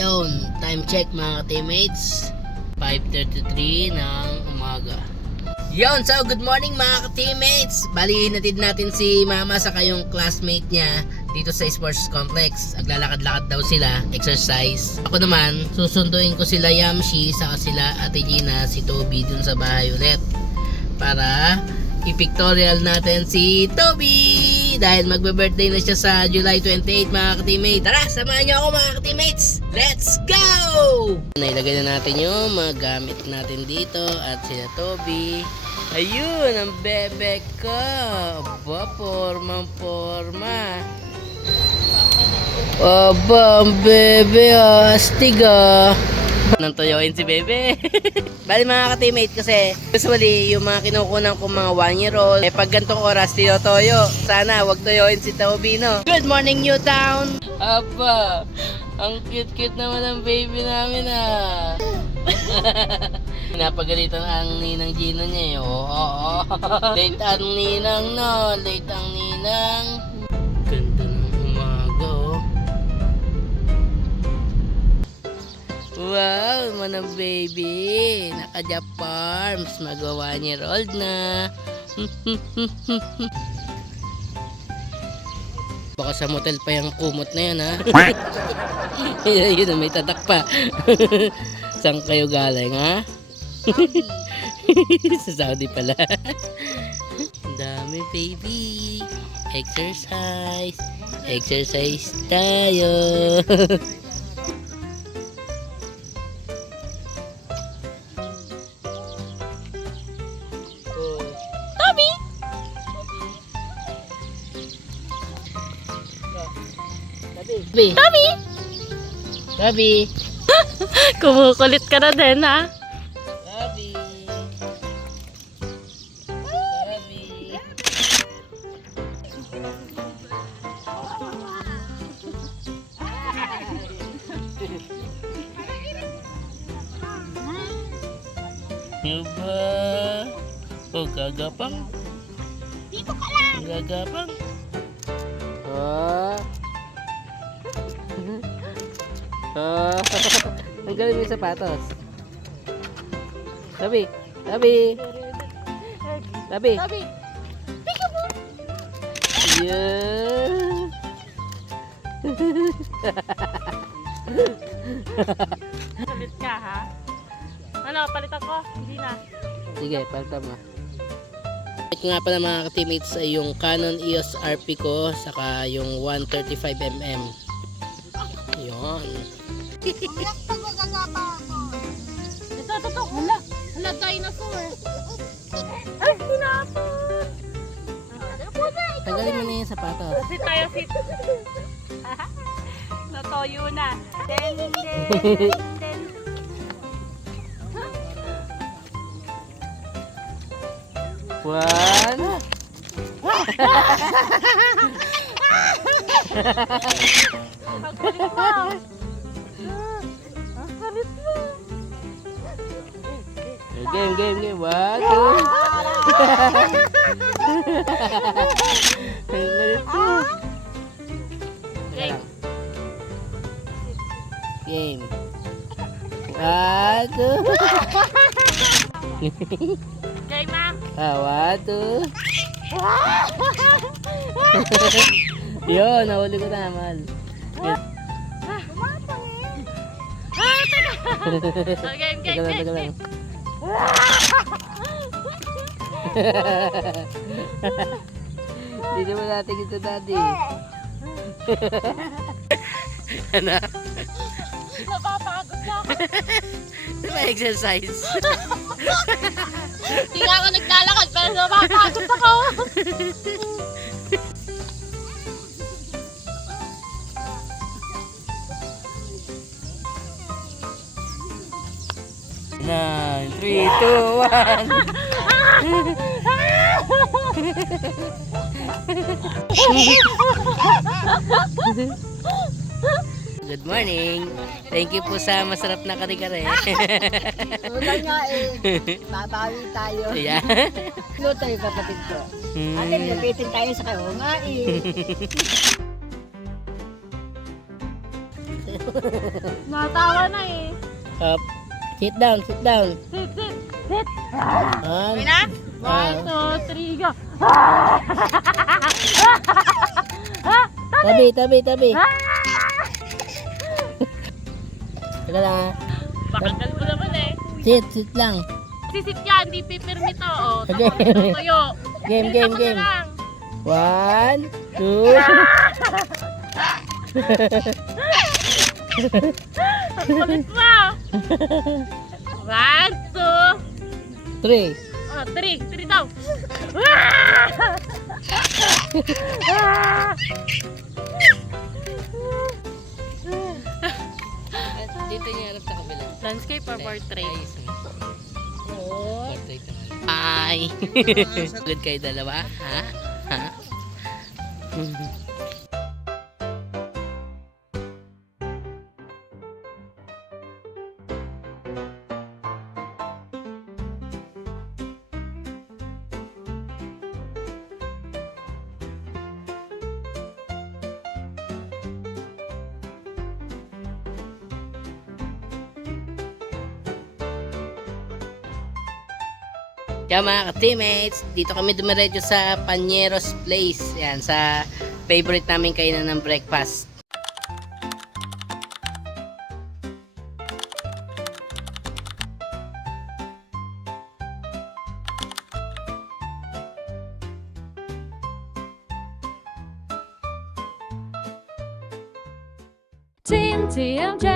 Yun, time check mga teammates. 5.33 ng umaga. Yun, so good morning mga teammates. Bali, natid natin si mama sa kayong classmate niya dito sa sports complex. Aglalakad-lakad daw sila, exercise. Ako naman, susunduin ko sila Yamshi, saka sila Ate Gina, si Toby dun sa bahay ulit. Para i-pictorial natin si Toby dahil magbe-birthday na siya sa July 28 mga ka-teammate. Tara, samahan niyo ako mga ka-teammates. Let's go! Nailagay na natin yung mga gamit natin dito at sila Toby. Ayun, ang bebe ko. Aba, formang forma. Aba, ang bebe. Astig ah. Nang toyoin si Bebe. Bali mga ka-teammate kasi usually yung mga kinukunan ko mga 1 year old eh pag gantong oras tinotoyo. Sana wag toyoin si Toby no. Good morning Newtown! Aba, ang cute-cute naman ang baby namin ah. Pinapagalitan ang ninang Gino niya eh. Oo, oo. Late ang ninang no. Late ang ninang. Wow, mana baby. Naka Farms. Magwa one year old na. Baka sa motel pa yung kumot na yan ha. yun, yun, may tatak pa. Saan kayo galing ha? sa Saudi pala. Dami baby. Exercise. Exercise tayo. Gabi. Toby! Gabi. Kumukulit ka na din, ha? Gabi. Gabi. Diba? Oh, gagapang. Dito ka lang! Gagapang. Oh. Oh. Ang galing mo yung sapatos. Tabi. Tabi. Tabi. Mo! Yeah. Palit ka, ha? Ano, palit ako? Hindi na. Sige, palta mo. Ito nga pala mga ka-teammates ay yung Canon EOS RP ko saka yung 135mm. Yun. Ito, ito, ito. Hala! Hala, dinosaur! Ay, sinapot! Tanggalin mo na yung sapatos. Kasi tayo si... Natoyo na. Den, den, den, den. One. Ang kulit mo! Game, game, game. One, two. Ang galit lang. Game. One, two. Okay, ma'am. Ah, one, two. Yun, nahuli ko na, mahal. Yun. Oh, game, game, game, Hindi naman natin ito, daddy. ano? Napapagod na ako. Diba exercise? Hindi nga ako naglalakad pero napapagod ako. Nine, three, two, one. Good morning. Thank you po sa masarap na kare-kare. Wala nga eh. Babawi tayo. Ayan. Luto yung kapatid ko. Ate, Hmm. lapitin tayo sa kayo. Nga eh. Natawa na eh. Up. Sit down, sit down. Sit, sit, sit. One. Okay na? Ah. One, two, three, go. Tabi, tabi, tabi. Teka lang ha. Bakagal mo naman eh. Sit, sit lang. Sisit yan, hindi pipirmi to. Oh, Okay. tuyo. Game, game, game. One, two, kulit mo. One, two, three. oh, three. Three daw. Dito niya harap sa kabila. Landscape or portrait? Oh. Portrait naman. Ay! Good kayo dalawa? Ha? Ha? Kaya mga ka-teammates, dito kami dumiretso sa Pañeros Place. Yan, sa favorite namin kainan ng breakfast. Team TMJ.